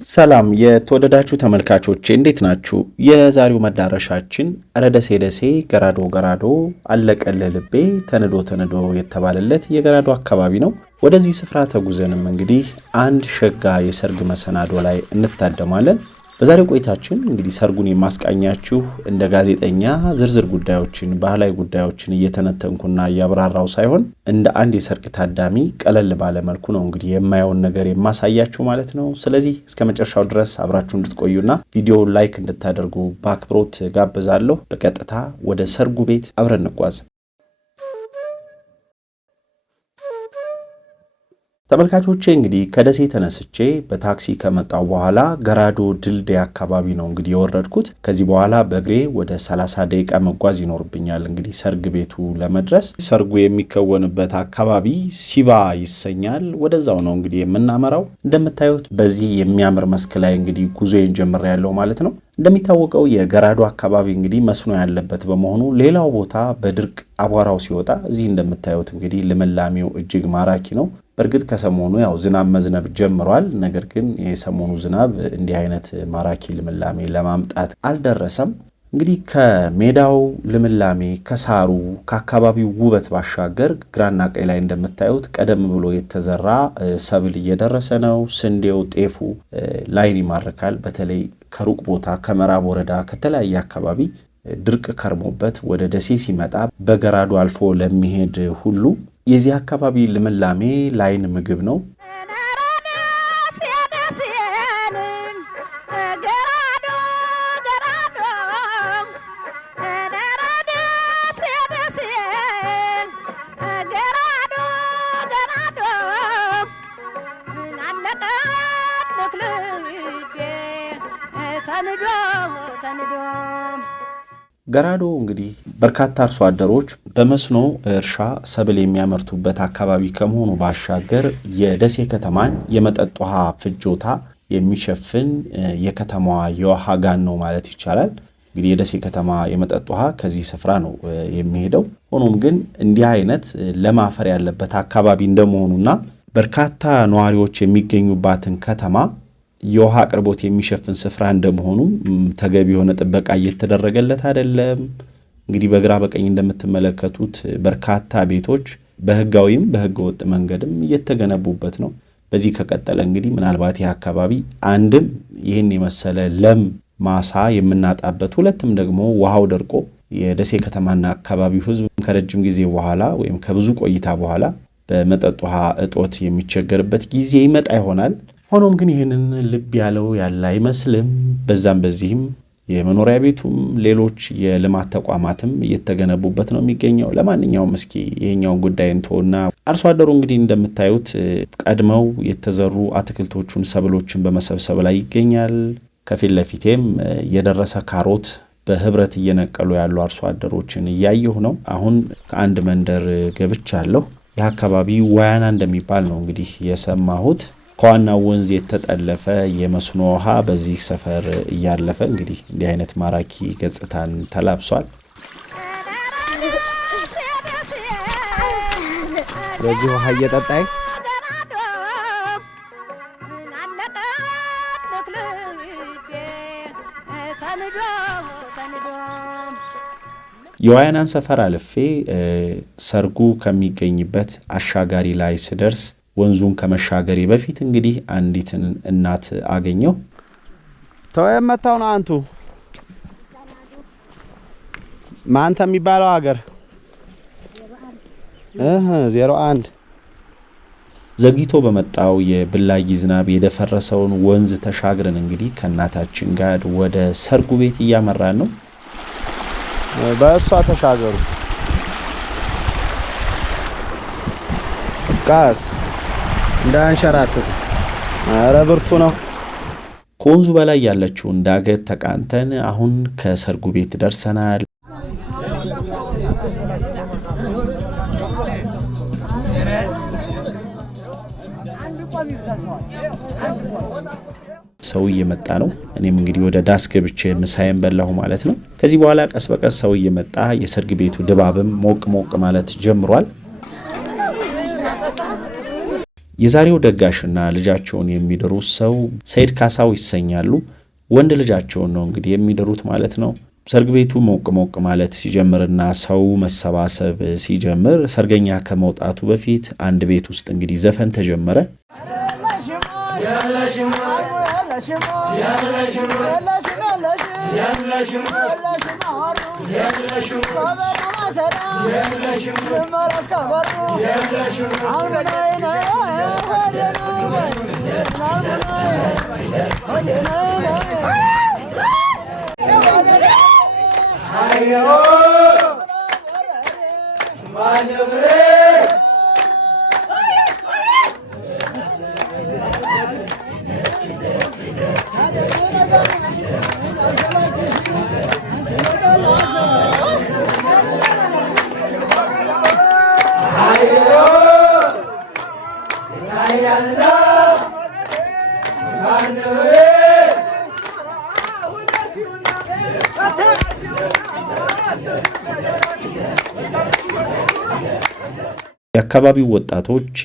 ሰላም የተወደዳችሁ ተመልካቾቼ እንዴት ናችሁ? የዛሬው መዳረሻችን ደሴ ገራዶ አለቀለ ልቤ ተንዶ የተባለለት የገራዶ አካባቢ ነው። ወደዚህ ስፍራ ተጉዘንም እንግዲህ አንድ ሸጋ የሰርግ መሰናዶ ላይ እንታደማለን። በዛሬው ቆይታችን እንግዲህ ሰርጉን የማስቃኛችሁ እንደ ጋዜጠኛ ዝርዝር ጉዳዮችን ባህላዊ ጉዳዮችን እየተነተንኩና እያብራራው ሳይሆን እንደ አንድ የሰርግ ታዳሚ ቀለል ባለ መልኩ ነው እንግዲህ የማየውን ነገር የማሳያችሁ ማለት ነው። ስለዚህ እስከ መጨረሻው ድረስ አብራችሁ እንድትቆዩና ቪዲዮውን ላይክ እንድታደርጉ በአክብሮት ጋብዛለሁ። በቀጥታ ወደ ሰርጉ ቤት አብረን እንጓዝ። ተመልካቾቼ እንግዲህ ከደሴ ተነስቼ በታክሲ ከመጣው በኋላ ገራዶ ድልድይ አካባቢ ነው እንግዲህ የወረድኩት። ከዚህ በኋላ በእግሬ ወደ 30 ደቂቃ መጓዝ ይኖርብኛል እንግዲህ ሰርግ ቤቱ ለመድረስ። ሰርጉ የሚከወንበት አካባቢ ሲባ ይሰኛል። ወደዛው ነው እንግዲህ የምናመራው። እንደምታዩት በዚህ የሚያምር መስክ ላይ እንግዲህ ጉዞዬን ጀምሬያለሁ ማለት ነው። እንደሚታወቀው የገራዶ አካባቢ እንግዲህ መስኖ ያለበት በመሆኑ ሌላው ቦታ በድርቅ አቧራው ሲወጣ፣ እዚህ እንደምታዩት እንግዲህ ልምላሜው እጅግ ማራኪ ነው። በእርግጥ ከሰሞኑ ያው ዝናብ መዝነብ ጀምሯል። ነገር ግን የሰሞኑ ዝናብ እንዲህ አይነት ማራኪ ልምላሜ ለማምጣት አልደረሰም። እንግዲህ ከሜዳው ልምላሜ ከሳሩ ከአካባቢው ውበት ባሻገር ግራና ቀኝ ላይ እንደምታዩት ቀደም ብሎ የተዘራ ሰብል እየደረሰ ነው። ስንዴው፣ ጤፉ ላይን ይማርካል። በተለይ ከሩቅ ቦታ ከምዕራብ ወረዳ ከተለያየ አካባቢ ድርቅ ከርሞበት ወደ ደሴ ሲመጣ በገራዶ አልፎ ለሚሄድ ሁሉ የዚህ አካባቢ ልምላሜ ላይን ምግብ ነው። ገራዶ እንግዲህ በርካታ አርሶ አደሮች በመስኖ እርሻ ሰብል የሚያመርቱበት አካባቢ ከመሆኑ ባሻገር የደሴ ከተማን የመጠጥ ውሃ ፍጆታ የሚሸፍን የከተማዋ የውሃ ጋን ነው ማለት ይቻላል። እንግዲህ የደሴ ከተማ የመጠጥ ውሃ ከዚህ ስፍራ ነው የሚሄደው። ሆኖም ግን እንዲህ አይነት ለም አፈር ያለበት አካባቢ እንደመሆኑና በርካታ ነዋሪዎች የሚገኙባትን ከተማ የውሃ አቅርቦት የሚሸፍን ስፍራ እንደመሆኑ ተገቢ የሆነ ጥበቃ እየተደረገለት አይደለም። እንግዲህ በግራ በቀኝ እንደምትመለከቱት በርካታ ቤቶች በህጋዊም በህገ ወጥ መንገድም እየተገነቡበት ነው። በዚህ ከቀጠለ እንግዲህ ምናልባት ይህ አካባቢ አንድም ይህን የመሰለ ለም ማሳ የምናጣበት፣ ሁለትም ደግሞ ውሃው ደርቆ የደሴ ከተማና አካባቢው ህዝብ ከረጅም ጊዜ በኋላ ወይም ከብዙ ቆይታ በኋላ በመጠጥ ውሃ እጦት የሚቸገርበት ጊዜ ይመጣ ይሆናል። ሆኖም ግን ይህንን ልብ ያለው ያለ አይመስልም። በዛም በዚህም የመኖሪያ ቤቱም ሌሎች የልማት ተቋማትም እየተገነቡበት ነው የሚገኘው። ለማንኛውም እስኪ ይሄኛውን ጉዳይ እንተውና አርሶ አደሩ እንግዲህ እንደምታዩት ቀድመው የተዘሩ አትክልቶቹን ሰብሎችን በመሰብሰብ ላይ ይገኛል። ከፊት ለፊቴም የደረሰ ካሮት በህብረት እየነቀሉ ያሉ አርሶ አደሮችን እያየሁ ነው። አሁን ከአንድ መንደር ገብቻለሁ። ይህ አካባቢ ወያና እንደሚባል ነው እንግዲህ የሰማሁት። ከዋናው ወንዝ የተጠለፈ የመስኖ ውሃ በዚህ ሰፈር እያለፈ እንግዲህ እንዲህ አይነት ማራኪ ገጽታን ተላብሷል። በዚህ ውሃ እየጠጣይ የዋያናን ሰፈር አልፌ ሰርጉ ከሚገኝበት አሻጋሪ ላይ ስደርስ ወንዙን ከመሻገሬ በፊት እንግዲህ አንዲትን እናት አገኘው። ተወየመታው ነው አንቱ ማንተ የሚባለው ሀገር 01 ዘግይቶ በመጣው የብላጊ ዝናብ የደፈረሰውን ወንዝ ተሻግረን እንግዲህ ከእናታችን ጋር ወደ ሰርጉ ቤት እያመራን ነው። በእሷ ተሻገሩ ቃስ እንዳንሸራተት ኧረ ብርቱ ነው። ከወንዙ በላይ ያለችውን ዳገት ተቃንተን አሁን ከሰርጉ ቤት ደርሰናል። ሰው እየመጣ ነው። እኔም እንግዲህ ወደ ዳስ ገብቼ ምሳዬን በላሁ ማለት ነው። ከዚህ በኋላ ቀስ በቀስ ሰው እየመጣ የሰርግ ቤቱ ድባብም ሞቅ ሞቅ ማለት ጀምሯል። የዛሬው ደጋሽና ልጃቸውን የሚድሩት ሰው ሰይድ ካሳው ይሰኛሉ። ወንድ ልጃቸውን ነው እንግዲህ የሚድሩት ማለት ነው። ሰርግ ቤቱ ሞቅ ሞቅ ማለት ሲጀምርና ሰው መሰባሰብ ሲጀምር ሰርገኛ ከመውጣቱ በፊት አንድ ቤት ውስጥ እንግዲህ ዘፈን ተጀመረ። የአካባቢው ወጣቶች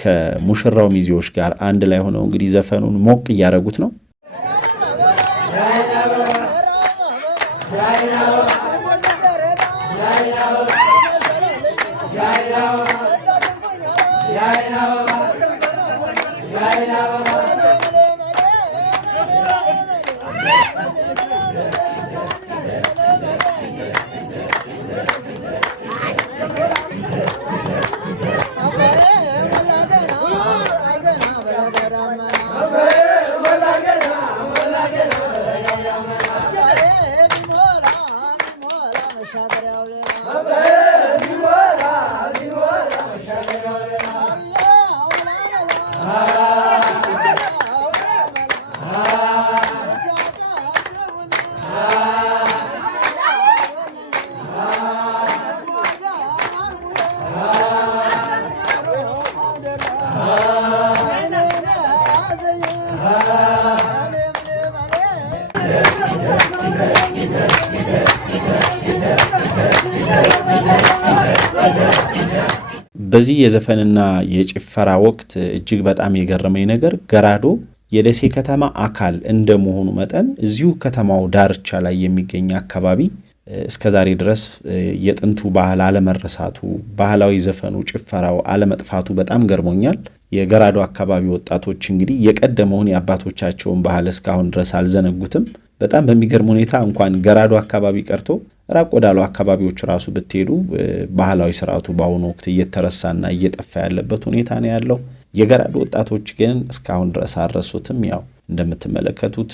ከሙሽራው ሚዜዎች ጋር አንድ ላይ ሆነው እንግዲህ ዘፈኑን ሞቅ እያደረጉት ነው። በዚህ የዘፈንና የጭፈራ ወቅት እጅግ በጣም የገረመኝ ነገር ገራዶ የደሴ ከተማ አካል እንደመሆኑ መጠን እዚሁ ከተማው ዳርቻ ላይ የሚገኝ አካባቢ እስከዛሬ ድረስ የጥንቱ ባህል አለመረሳቱ፣ ባህላዊ ዘፈኑ ጭፈራው አለመጥፋቱ በጣም ገርሞኛል። የገራዶ አካባቢ ወጣቶች እንግዲህ የቀደመውን የአባቶቻቸውን ባህል እስካሁን ድረስ አልዘነጉትም። በጣም በሚገርም ሁኔታ እንኳን ገራዶ አካባቢ ቀርቶ ራቅ ወዳሉ አካባቢዎች ራሱ ብትሄዱ ባህላዊ ስርዓቱ በአሁኑ ወቅት እየተረሳና እየጠፋ ያለበት ሁኔታ ነው ያለው። የገራዶ ወጣቶች ግን እስካሁን ድረስ አልረሱትም። ያው እንደምትመለከቱት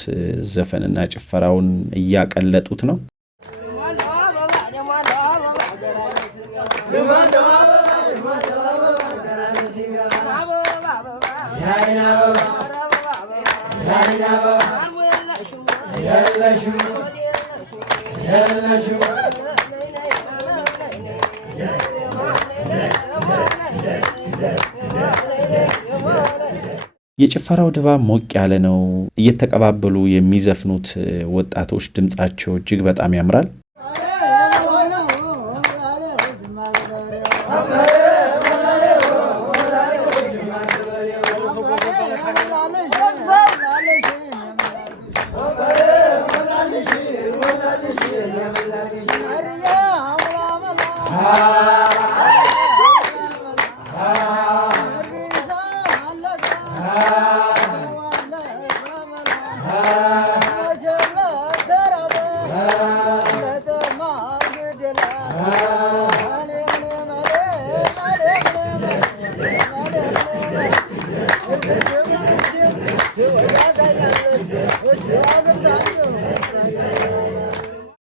ዘፈንና ጭፈራውን እያቀለጡት ነው። የጭፈራው ድባብ ሞቅ ያለ ነው። እየተቀባበሉ የሚዘፍኑት ወጣቶች ድምጻቸው እጅግ በጣም ያምራል።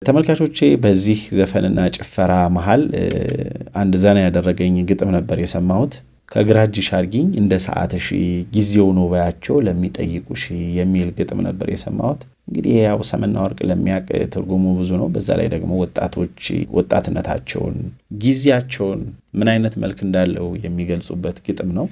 ተመልካቾቼ በዚህ ዘፈንና ጭፈራ መሃል አንድ ዘና ያደረገኝ ግጥም ነበር የሰማሁት። ከግራ እጅሽ አርጊኝ እንደ ሰዓትሽ ጊዜው ነው ባያቸው ለሚጠይቁሽ የሚል ግጥም ነበር የሰማሁት። እንግዲህ ያው ሰምና ወርቅ ለሚያውቅ ትርጉሙ ብዙ ነው። በዛ ላይ ደግሞ ወጣቶች ወጣትነታቸውን ጊዜያቸውን ምን አይነት መልክ እንዳለው የሚገልጹበት ግጥም ነው።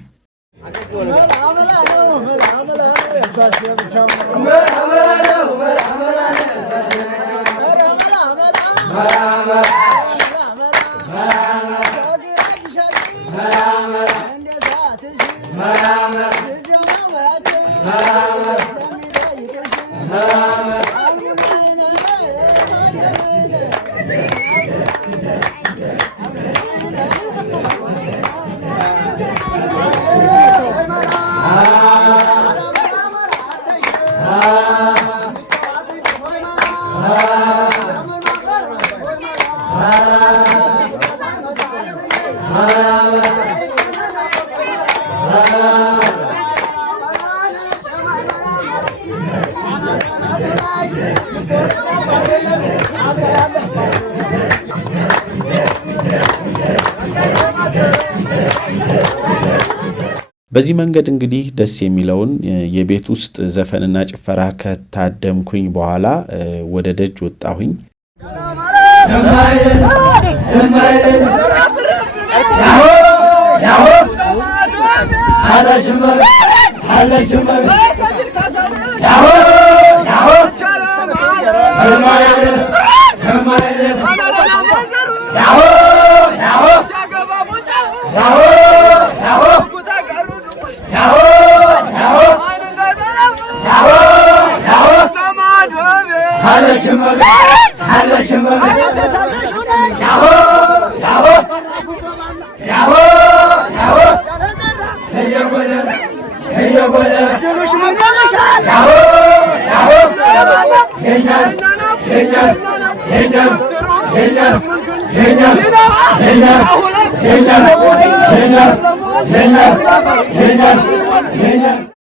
በዚህ መንገድ እንግዲህ ደስ የሚለውን የቤት ውስጥ ዘፈንና ጭፈራ ከታደምኩኝ በኋላ ወደ ደጅ ወጣሁኝ።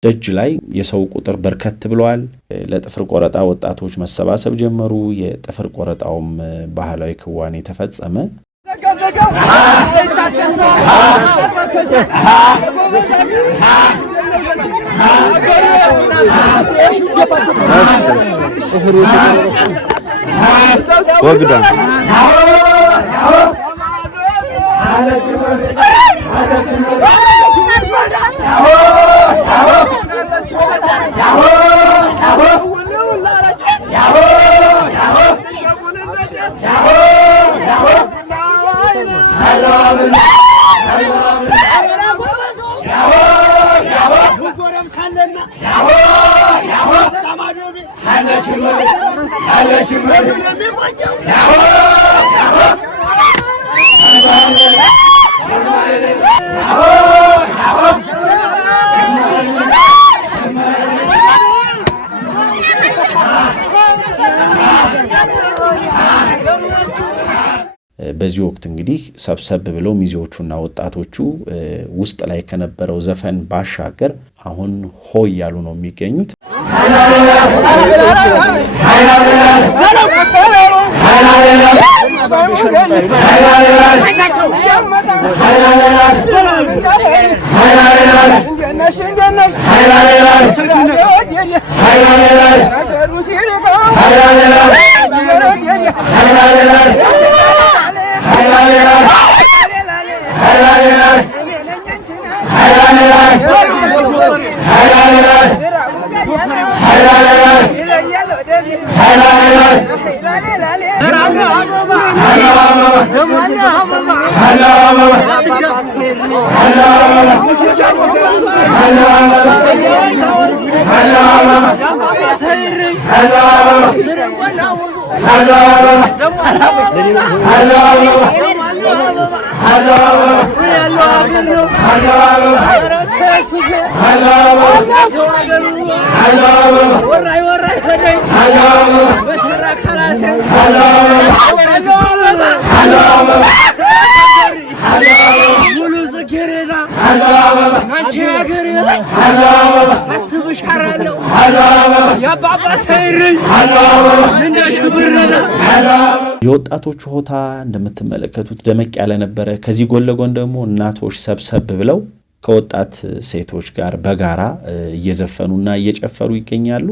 ደጅ ላይ የሰው ቁጥር በርከት ብሏል። ለጥፍር ቆረጣ ወጣቶች መሰባሰብ ጀመሩ። የጥፍር ቆረጣውም ባህላዊ ክዋኔ ተፈጸመ። በዚህ ወቅት እንግዲህ ሰብሰብ ብለው ሚዜዎቹና ወጣቶቹ ውስጥ ላይ ከነበረው ዘፈን ባሻገር አሁን ሆይ ያሉ ነው የሚገኙት። የወጣቶቹ ሆታ እንደምትመለከቱት ደመቅ ያለ ነበረ። ከዚህ ጎን ለጎን ደግሞ እናቶች ሰብሰብ ብለው ከወጣት ሴቶች ጋር በጋራ እየዘፈኑና እየጨፈሩ ይገኛሉ።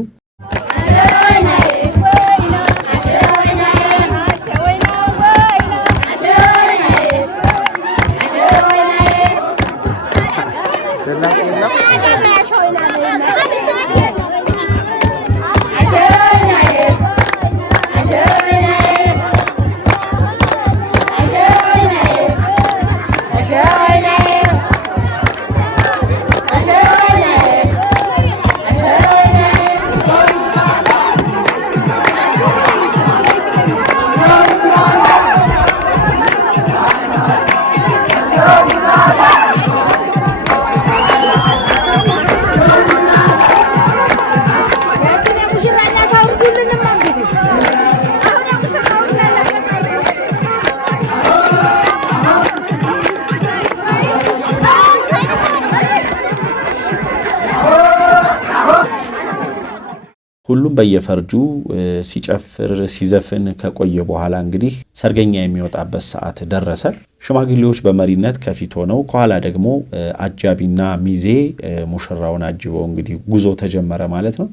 ሁሉም በየፈርጁ ሲጨፍር ሲዘፍን ከቆየ በኋላ እንግዲህ ሰርገኛ የሚወጣበት ሰዓት ደረሰ። ሽማግሌዎች በመሪነት ከፊት ሆነው ከኋላ ደግሞ አጃቢና ሚዜ ሙሽራውን አጅበው እንግዲህ ጉዞ ተጀመረ ማለት ነው።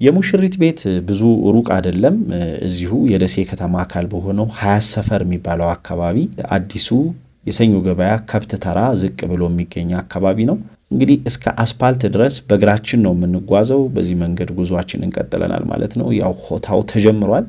የሙሽሪት ቤት ብዙ ሩቅ አይደለም። እዚሁ የደሴ ከተማ አካል በሆነው 20 ሰፈር የሚባለው አካባቢ አዲሱ የሰኞ ገበያ ከብት ተራ ዝቅ ብሎ የሚገኝ አካባቢ ነው። እንግዲህ እስከ አስፓልት ድረስ በእግራችን ነው የምንጓዘው። በዚህ መንገድ ጉዟችን እንቀጥለናል ማለት ነው። ያው ሆታው ተጀምሯል።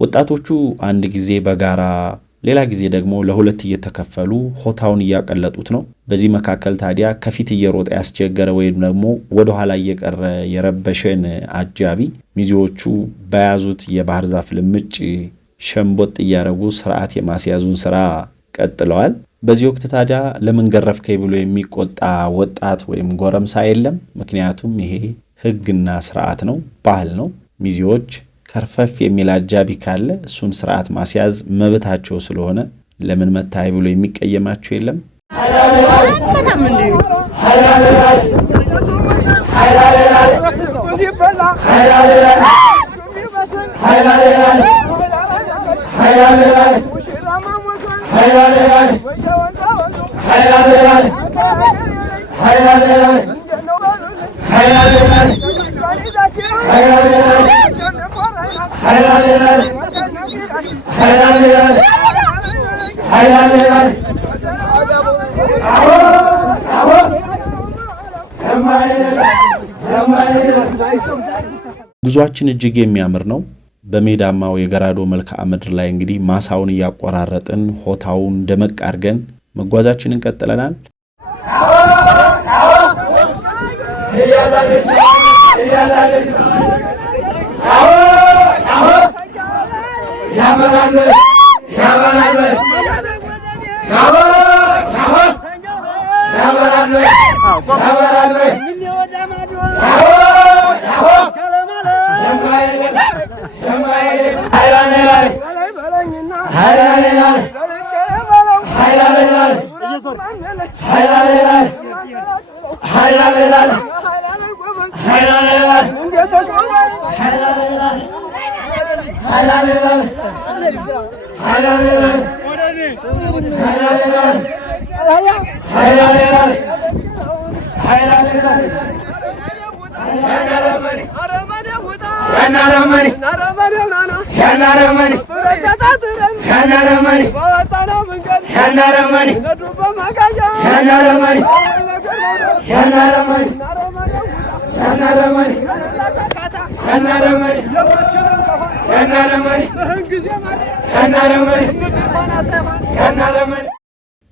ወጣቶቹ አንድ ጊዜ በጋራ ሌላ ጊዜ ደግሞ ለሁለት እየተከፈሉ ሆታውን እያቀለጡት ነው። በዚህ መካከል ታዲያ ከፊት እየሮጠ ያስቸገረ ወይም ደግሞ ወደ ኋላ እየቀረ የረበሸን አጃቢ ሚዜዎቹ በያዙት የባህር ዛፍ ልምጭ ሸምቦጥ እያረጉ ስርዓት የማስያዙን ስራ ቀጥለዋል። በዚህ ወቅት ታዲያ ለምን ገረፍከኝ ብሎ የሚቆጣ ወጣት ወይም ጎረምሳ የለም። ምክንያቱም ይሄ ሕግና ስርዓት ነው፣ ባህል ነው። ሚዜዎች ከርፈፍ የሚል አጃቢ ካለ እሱን ስርዓት ማስያዝ መብታቸው ስለሆነ ለምን መታይ ብሎ የሚቀየማቸው የለም። ጉዟችን እጅግ የሚያምር ነው። በሜዳማው የገራዶ መልክዓ ምድር ላይ እንግዲህ ማሳውን እያቆራረጥን ሆታውን ደመቅ አድርገን መጓዛችንን ቀጥለናል።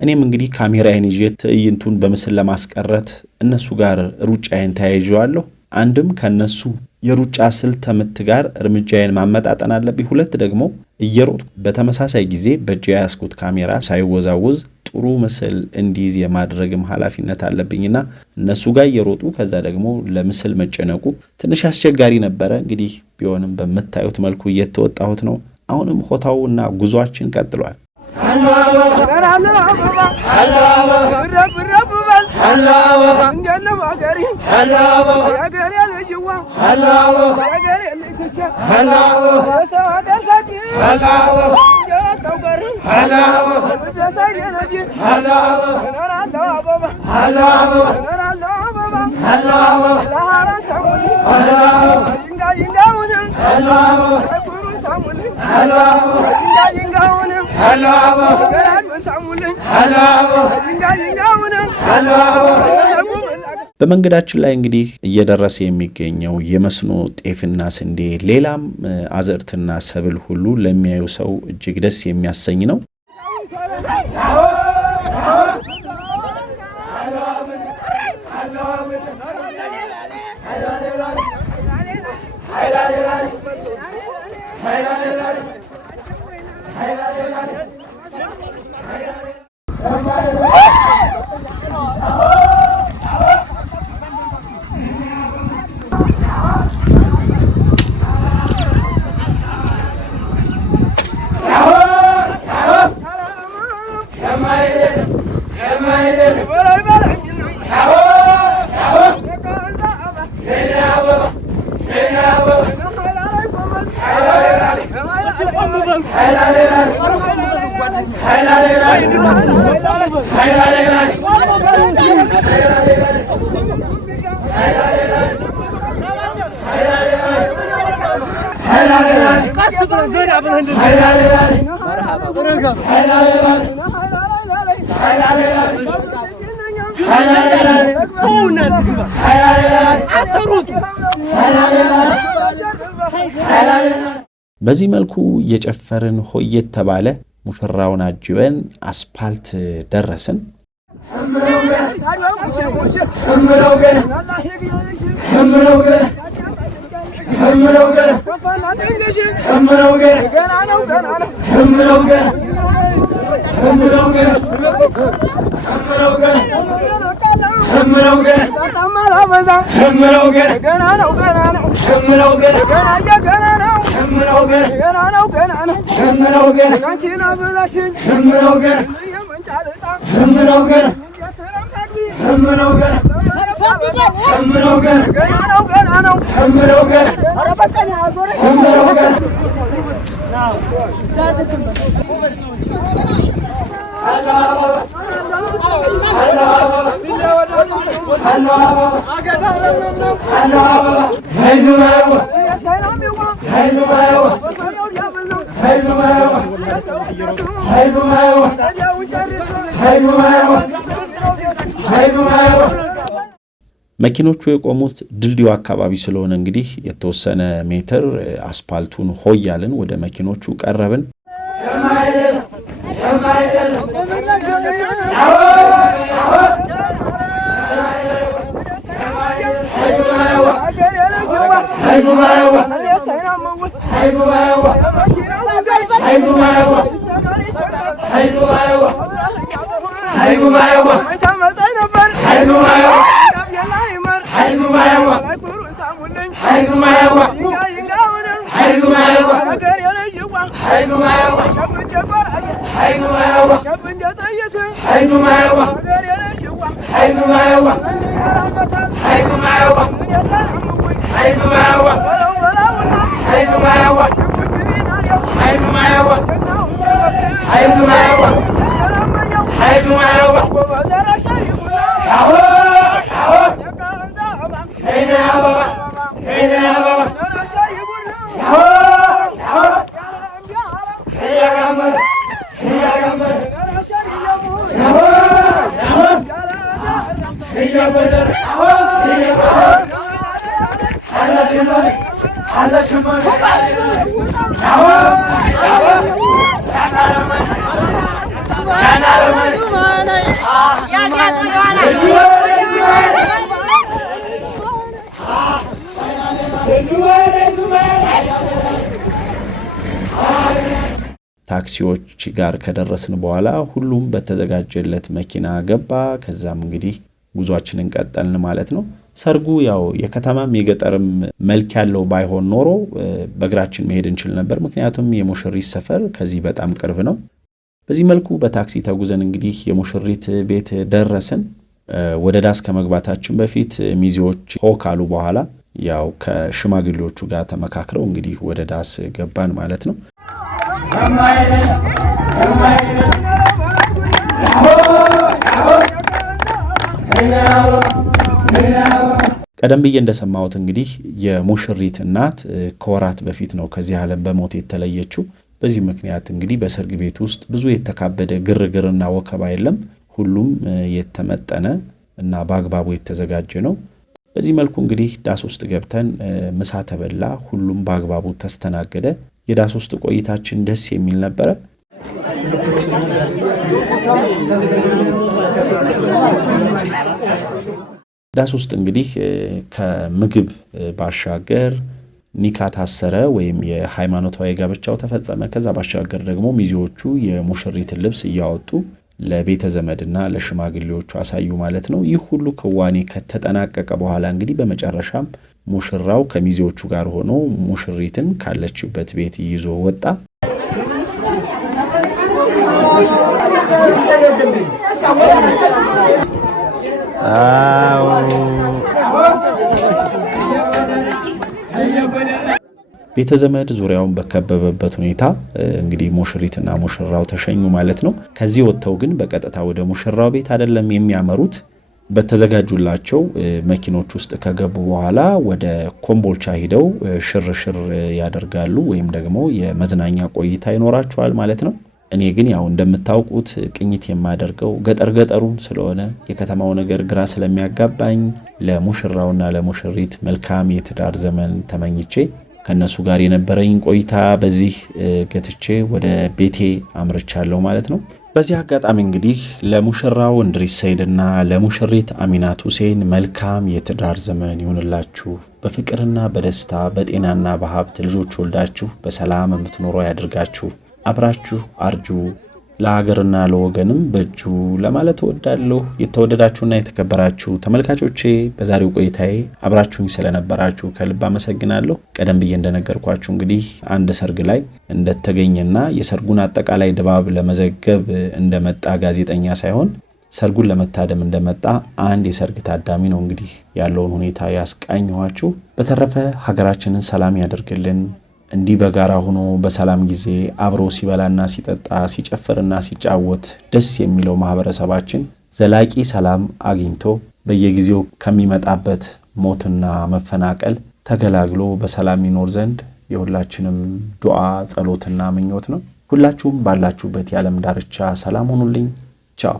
እኔም እንግዲህ ካሜራዬን ይዤ ትዕይንቱን በምስል ለማስቀረት እነሱ ጋር ሩጫዬን ተያይዤዋለሁ። አንድም ከነሱ የሩጫ ስልተ ምት ጋር እርምጃዬን ማመጣጠን አለብኝ። ሁለት ደግሞ እየሮጥኩ በተመሳሳይ ጊዜ በእጄ ያስኩት ካሜራ ሳይወዛወዝ ጥሩ ምስል እንዲይዝ የማድረግም ኃላፊነት አለብኝና እነሱ ጋር እየሮጡ ከዛ ደግሞ ለምስል መጨነቁ ትንሽ አስቸጋሪ ነበረ። እንግዲህ ቢሆንም በምታዩት መልኩ እየተወጣሁት ነው። አሁንም ሆታውና ጉዟችን ቀጥሏል። በመንገዳችን ላይ እንግዲህ እየደረሰ የሚገኘው የመስኖ ጤፍና ስንዴ ሌላም አዝርዕትና ሰብል ሁሉ ለሚያዩ ሰው እጅግ ደስ የሚያሰኝ ነው። በዚህ መልኩ እየጨፈርን ሆየት ተባለ። ሙሽራውን አጅበን አስፓልት ደረስን። መኪኖቹ የቆሙት ድልድዩ አካባቢ ስለሆነ እንግዲህ የተወሰነ ሜትር አስፓልቱን ሆያልን ወደ መኪኖቹ ቀረብን። Hello, ታክሲዎች ጋር ከደረስን በኋላ ሁሉም በተዘጋጀለት መኪና ገባ። ከዛም እንግዲህ ጉዟችንን ቀጠልን ማለት ነው። ሰርጉ ያው የከተማም የገጠርም መልክ ያለው ባይሆን ኖሮ በእግራችን መሄድ እንችል ነበር። ምክንያቱም የሙሽሪት ሰፈር ከዚህ በጣም ቅርብ ነው። በዚህ መልኩ በታክሲ ተጉዘን እንግዲህ የሙሽሪት ቤት ደረስን። ወደ ዳስ ከመግባታችን በፊት ሚዜዎች ሆ ካሉ በኋላ ያው ከሽማግሌዎቹ ጋር ተመካክረው እንግዲህ ወደ ዳስ ገባን ማለት ነው። ቀደም ብዬ እንደሰማሁት እንግዲህ የሙሽሪት እናት ከወራት በፊት ነው ከዚህ ዓለም በሞት የተለየችው። በዚህ ምክንያት እንግዲህ በሰርግ ቤት ውስጥ ብዙ የተካበደ ግርግርና ወከባ የለም። ሁሉም የተመጠነ እና በአግባቡ የተዘጋጀ ነው። በዚህ መልኩ እንግዲህ ዳስ ውስጥ ገብተን ምሳ ተበላ። ሁሉም በአግባቡ ተስተናገደ። የዳስ ውስጥ ቆይታችን ደስ የሚል ነበረ። ዳስ ውስጥ እንግዲህ ከምግብ ባሻገር ኒካ ታሰረ ወይም የሃይማኖታዊ ጋብቻው ተፈጸመ። ከዛ ባሻገር ደግሞ ሚዜዎቹ የሙሽሪትን ልብስ እያወጡ ለቤተ ዘመድና ለሽማግሌዎቹ አሳዩ ማለት ነው። ይህ ሁሉ ክዋኔ ከተጠናቀቀ በኋላ እንግዲህ በመጨረሻም ሙሽራው ከሚዜዎቹ ጋር ሆኖ ሙሽሪትን ካለችበት ቤት ይዞ ወጣ። ቤተ ዘመድ ዙሪያውን በከበበበት ሁኔታ እንግዲህ ሙሽሪትና ሙሽራው ተሸኙ ማለት ነው። ከዚህ ወጥተው ግን በቀጥታ ወደ ሙሽራው ቤት አይደለም የሚያመሩት። በተዘጋጁላቸው መኪኖች ውስጥ ከገቡ በኋላ ወደ ኮምቦልቻ ሂደው ሽርሽር ያደርጋሉ ወይም ደግሞ የመዝናኛ ቆይታ ይኖራቸዋል ማለት ነው። እኔ ግን ያው እንደምታውቁት ቅኝት የማደርገው ገጠር ገጠሩን ስለሆነ የከተማው ነገር ግራ ስለሚያጋባኝ ለሙሽራውና ለሙሽሪት መልካም የትዳር ዘመን ተመኝቼ ከነሱ ጋር የነበረኝ ቆይታ በዚህ ገትቼ ወደ ቤቴ አምርቻለሁ ማለት ነው። በዚህ አጋጣሚ እንግዲህ ለሙሽራው እንድሪስ ሰይድና ለሙሽሪት አሚናት ሁሴን መልካም የትዳር ዘመን ይሁንላችሁ። በፍቅርና በደስታ በጤናና በሀብት ልጆች ወልዳችሁ በሰላም የምትኖሩ ያድርጋችሁ። አብራችሁ አርጁ፣ ለሀገርና ለወገንም በእጁ ለማለት እወዳለሁ። የተወደዳችሁና የተከበራችሁ ተመልካቾቼ በዛሬው ቆይታዬ አብራችሁኝ ስለነበራችሁ ከልብ አመሰግናለሁ። ቀደም ብዬ እንደነገርኳችሁ እንግዲህ አንድ ሰርግ ላይ እንደተገኘና የሰርጉን አጠቃላይ ድባብ ለመዘገብ እንደመጣ ጋዜጠኛ ሳይሆን ሰርጉን ለመታደም እንደመጣ አንድ የሰርግ ታዳሚ ነው እንግዲህ ያለውን ሁኔታ ያስቃኘኋችሁ። በተረፈ ሀገራችንን ሰላም ያደርግልን። እንዲህ በጋራ ሆኖ በሰላም ጊዜ አብሮ ሲበላና ሲጠጣ ሲጨፍርና ሲጫወት ደስ የሚለው ማህበረሰባችን ዘላቂ ሰላም አግኝቶ በየጊዜው ከሚመጣበት ሞትና መፈናቀል ተገላግሎ በሰላም ይኖር ዘንድ የሁላችንም ዱዓ ጸሎትና ምኞት ነው። ሁላችሁም ባላችሁበት የዓለም ዳርቻ ሰላም ሁኑልኝ። ቻው።